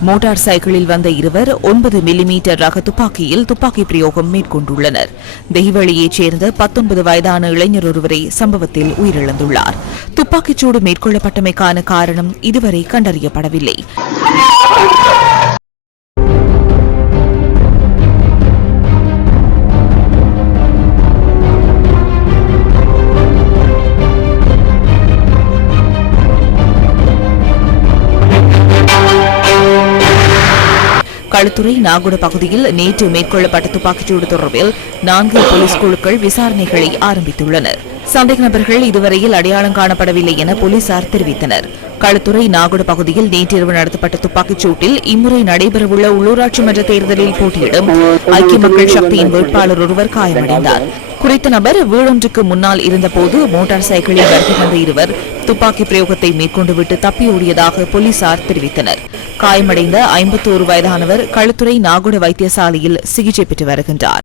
Motor சைக்கிளில் வந்த இருவர் ஒன்பது மில்லிமீட்டர் ரக துப்பாக்கியில் துப்பாக்கி பிரயோகம் மேற்கொண்டுள்ளனர். தெய்வழியைச் சேர்ந்த பத்தொன்பது வயதான இளைஞர் ஒருவரை சம்பவத்தில் உயிரிழந்துள்ளார். துப்பாக்கிச்சூடு மேற்கொள்ளப்பட்டமைக்கான காரணம் இதுவரை கண்டறியப்படவில்லை. களுத்துறை நாகுட பகுதியில் நேற்று மேற்கொள்ளப்பட்ட துப்பாக்கிச்சூடு தொடர்பில் நான்கு போலீஸ் குழுக்கள் விசாரணைகளை ஆரம்பித்துள்ளனர். சந்தேக நபர்கள் இதுவரையில் அடையாளம் காணப்படவில்லை என போலீசார் தெரிவித்தனர். களுத்துறை நாகுட பகுதியில் நேற்றிரவு நடத்தப்பட்ட துப்பாக்கிச் சூட்டில் இம்முறை நடைபெறவுள்ள உள்ளூராட்சி மன்ற தேர்தலில் போட்டியிடும் ஐக்கிய மக்கள் சக்தியின் வேட்பாளர் ஒருவர் காயமடைந்தார். குறித்த நபர் வீடொன்றுக்கு முன்னால் இருந்தபோது மோட்டார் சைக்கிளில் வருகை வந்த இருவர் துப்பாக்கி பிரயோகத்தை மேற்கொண்டுவிட்டு தப்பியோடியதாக போலீசார் தெரிவித்தனர். காயமடைந்த ஐம்பத்தோரு வயதானவர் களுத்துறை நாகுட வைத்தியசாலையில் சிகிச்சை பெற்று வருகின்றார்.